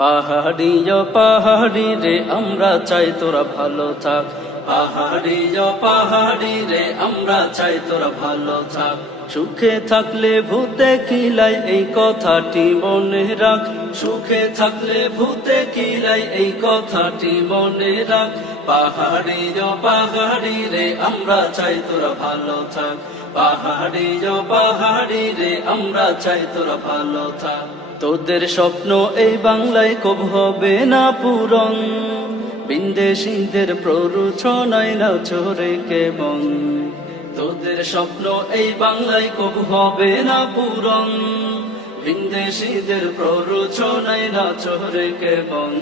পাহাড়ি পাহাড়ি রে আমরা চাই তোরা ভালো থাক। পাহাড়ি পাহাড়ি রে আমরা চাই তোরা ভালো থাক। সুখে থাকলে ভূতে কিলাই এই কথাটি মনে রাখ। সুখে থাকলে ভূতে কিলাই এই কথাটি মনে রাখ। পাহাড়ি পাহাড়ি রে আমরা চাই তোরা ভালো থাক। পাহাড়ি পাহাড়ি রে আমরা চাই তোরা ভালো থাক। তোদের স্বপ্ন এই বাংলায় কব হবে না পূরণ, বিদেশীদের প্ররোচনায় না চোরে কেমন। তোদের স্বপ্ন এই বাংলায় কব হবে না পূরণ, বিদেশীদের প্ররোচনায় না চোরে কেমন।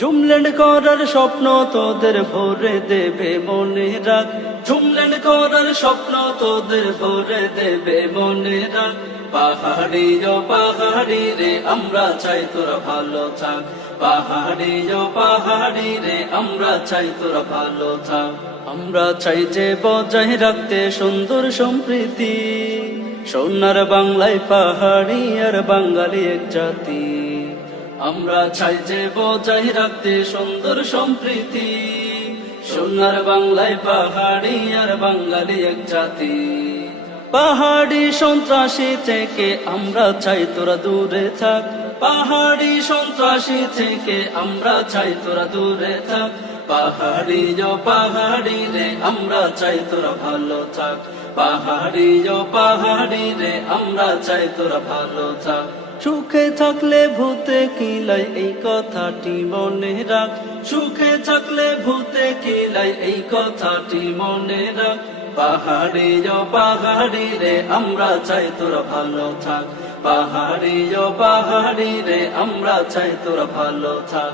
জুমল্যান্ড করার স্বপ্ন তোদের ভরে দেবে মনে রাখ। জুমল্যান্ড করার স্বপ্ন তোদের ভরে দেবে মনে রাখ। পাহাড়ি পাহাড়ি রে আমরা চাই তোরা ভালো থাক। পাহাড়ি পাহাড়ি রে আমরা চাই তোরা ভালো থাক। আমরা চাই যে বজায় রাখতে সুন্দর সম্প্রীতি, সোনার বাংলায় পাহাড়ি আর বাঙালি এক জাতি। আমরা চাই যে বজায় রাখতে সুন্দর সম্প্রীতি, সোনার বাংলায় পাহাড়ি আর বাঙালি এক জাতি। পাহাড়ি সন্ত্রাসী থেকে আমরা চাই তোরা দূরে থাক। পাহাড়ি সন্ত্রাসী থেকে আমরা চাই তোরা দূরে থাক। পাহাড়ি পাহাড়ি রে আমরা চাই তোরা ভালো থাক। পাহাড়ি পাহাড়ি রে আমরা চাই তোরা ভালো থাক। সুখে থাকলে ভূতে কিলাই এই কথাটি মনে রাখ। সুখে থাকলে ভূতে কিলাই এই কথাটি মনে রাখ। পাহাড়ি পাহাড়ি রে আমরা চাই তোরা ভালো থাক। পাহাড়ি পাহাড়ি রে আমরা চাই তোরা ভালো থাক।